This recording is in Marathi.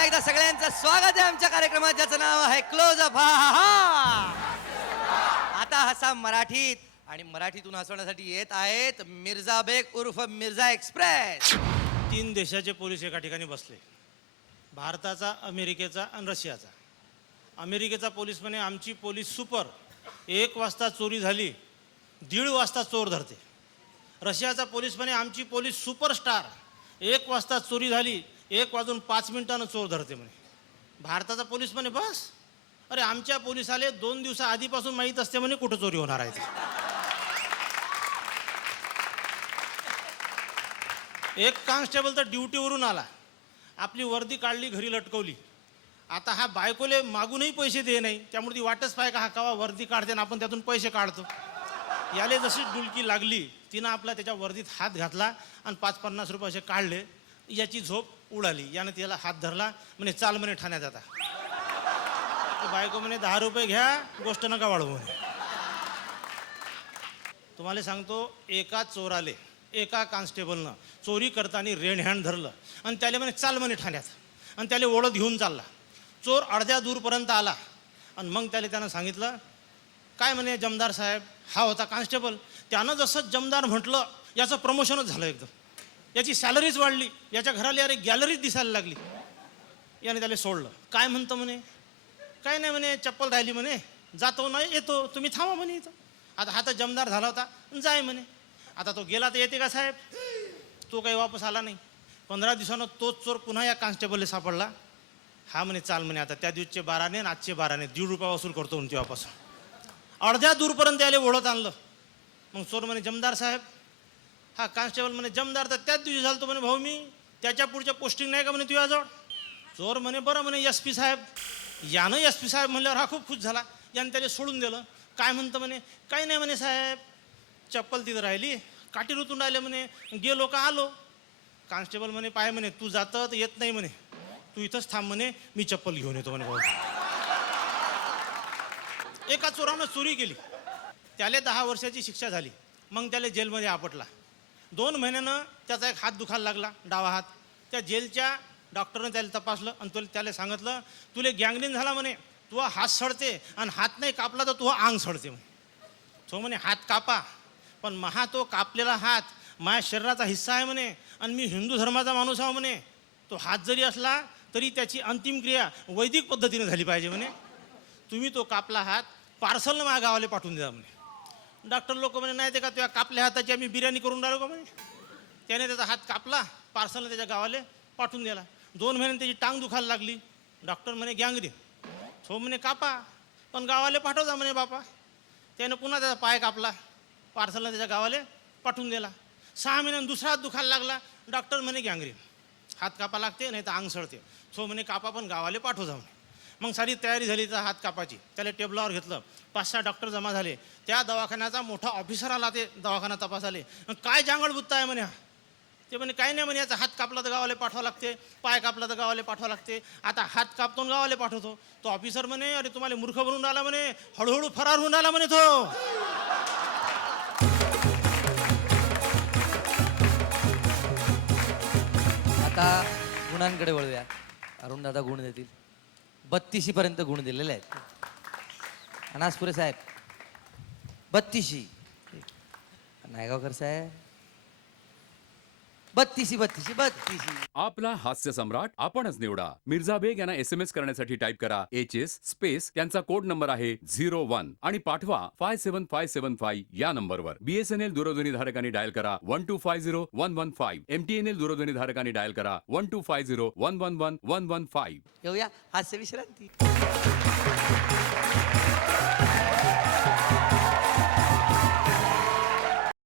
पुन्हा एकदा सगळ्यांचं स्वागत आहे आमच्या कार्यक्रमात, ज्याचं नाव आहे क्लोज अप. आता हसा मराठीत, आणि मराठीतून हसवण्यासाठी येत आहेत मिर्झा बेग उर्फ मिर्झा एक्सप्रेस. 3 देशाचे पोलीस एका ठिकाणी बसले, भारताचा, अमेरिकेचा आणि रशियाचा. अमेरिकेचा पोलीस म्हणे आमची पोलीस सुपर, 1 वाजता चोरी झाली 1:30 वाजता चोर धरते. रशियाचा पोलीस म्हणे आमची पोलीस सुपरस्टार, 1 वाजता चोरी झाली 1:05 चोर धरते म्हणे. भारताचा पोलीस म्हणे बस, अरे आमच्या पोलिसाले 2 दिवसा आधीपासून माहीत असते म्हणे कुठं चोरी होणार आहे ते. एक कॉन्स्टेबल तर ड्युटीवरून आला, आपली वर्दी काढली, घरी लटकवली. आता हा बायकोले मागूनही पैसे दे नाही, त्यामुळे ती वाटच पाय का हा कवा वर्दी काढते ना आपण त्यातून पैसे काढतो. याले जशी डुलकी लागली, तिनं आपला त्याच्या वर्दीत हात घातला आणि 5-50 रुपये असे काढले. याची झोप उडाली. यानं त्याला हात धरला, म्हणे चाल म्हणे ठाण्यात. आता बायको म्हणे 10 रुपये घ्या, गोष्ट नका वाढवू म्हणे. तुम्हाला सांगतो, एका चोराले एका कॉन्स्टेबलनं चोरी करताना रेड हँड धरलं आणि त्याला म्हणे चाल म्हणे ठाण्यात, आणि त्याला ओढत घेऊन चालला. चोर अर्ध्या दूरपर्यंत आला आणि मग त्यानं सांगितलं काय म्हणे जमदार साहेब, हा होता कॉन्स्टेबल. त्यानं जसं जमदार म्हटलं याचं प्रमोशनच झालं एकदम, याची सॅलरीच वाढली, याच्या घराला अरे गॅलरीच दिसायला लागली. याने त्याला सोडलं. काय म्हणतं म्हणे, काय नाही म्हणे चप्पल राहिली म्हणे, जातो नाही येतो, तुम्ही थांबा म्हणे इथं. आता हा तर जमदार झाला होता, जाय म्हणे. आता तो गेला तर येते का साहेब, तो काही वापस आला नाही. 15 दिवसानं तोच चोर पुन्हा या कॉन्स्टेबलला सापडला. हा म्हणे चाल म्हणे आता त्या दिवसचे 12 आणि आजचे 12 1.5 रुपये वसूल करतो म्हणते वापस. अर्ध्या दूरपर्यंत याला ओढत आणलं. मग चोर म्हणे जमदार साहेब, हा कॉन्स्टेबल म्हणे जमदार तर त्याच दिवशी झालं तो म्हणे भाऊ मी, त्याच्या पुढच्या पोस्टिंग नाही का म्हणे तुझ्याजवळ. चोर म्हणे बरं म्हणे SP साहेब. यानं SP साहेब म्हणल्यावर हा खूप खुश झाला. यानं त्याला सोडून दिलं. काय म्हणतं म्हणे, काही नाही म्हणे साहेब, चप्पल तिथं राहिली, काठी रुतून राहिले म्हणे, गेलो का आलो. कॉन्स्टेबल म्हणे पाय म्हणे तू जातं तर येत नाही म्हणे, तू इथंच थांब म्हणे, मी चप्पल घेऊन येतो म्हणे भाऊ. एका चोरानं चोरी केली, त्याला 10 वर्षाची शिक्षा झाली. मग त्याला जेलमध्ये आपटला. 2 महिन्यानं त्याचा एक हात दुखायला लागला, डावा हात. त्या जेलच्या डॉक्टरनं त्याला तपासलं आणि त्याला सांगितलं तुला गँग्रीन झाला म्हणे, तू हात सडते आणि हात नाही कापला तर तू अंग सडते म्हणे. तो म्हणे हात कापा, पण महा तो कापलेला हात माझ्या शरीराचा हिस्सा आहे म्हणे, आणि मी हिंदू धर्माचा माणूस आहो म्हणे. तो हात जरी असला तरी त्याची अंतिम क्रिया वैदिक पद्धतीने झाली पाहिजे म्हणे. तुम्ही तो कापला हात पार्सलनं माझ्या गावाला पाठवून द्या म्हणे. डॉक्टर लोक म्हणे नाही ते का तुझ्या कापल्या हाताची आम्ही बिर्याणी करून राहिलो का म्हणे. त्याने त्याचा हात कापला, पार्सलनं त्याच्या गावाला पाठवून दिला. 2 महिन्याने त्याची टांग दुखायला लागली. डॉक्टर म्हणे गँग्रीन. तो म्हणे कापा, पण गावाला पाठव जा म्हणे बापा. त्यानं पुन्हा त्याचा पाय कापला, पार्सलनं त्याच्या गावाला पाठवून दिला. 6 महिन्यानं दुसरा हात दुखायला लागला. डॉक्टर म्हणे गँग्रीन, हात कापा लागते नाही तर अंग सडते. तो म्हणे कापा पण गावाला पाठव जा म्हणे. मग सारी तयारी झाली त्या हात कापाची. त्याला टेबलावर घेतलं. 5-6 डॉक्टर जमा झाले. त्या दवाखान्याचा मोठा ऑफिसर आला ते दवाखाना तपासाले. काय जांगड बुत्ता आहे म्हणे हा. ते म्हणे काही नाही म्हणे, याचा हात कापला तर गावाला पाठवा लागते, पाय कापला तर गावाला पाठवा लागते, आता हात कापतो गावाला पाठवतो. तो ऑफिसर म्हणे अरे तुम्हाला मूर्ख बनवून राहिला म्हणे, हळूहळू फरार होऊन राहिला म्हणे तो. आता गुणांकडे वळूया. अरुण दादा गुण देतील. 32 पर्यंत गुण दिलेले आहेत. अनासपुरे साहेब 32. नायगावकर साहेब 32. आपला हास्य सम्राट आपणच निवडा. मिर्झा बेग यांना SMS करण्यासाठी टाईप करा HS स्पेस त्यांचा कोड नंबर आहे 01 आणि पाठवा 57575 या नंबरवर. BSNL दूरध्वनी धारकांनी डायल करा 1250115. MTNL दूरध्वनी धारकांनी डायल करा 1250111 115. येऊया हास्य विश्रांती.